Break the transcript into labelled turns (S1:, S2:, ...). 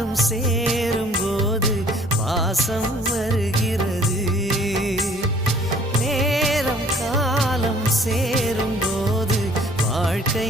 S1: நாட்டும் சேரும் போது பாசம் வருகிறது. நேரம் காலம் சேரும் போது வாழ்க்கை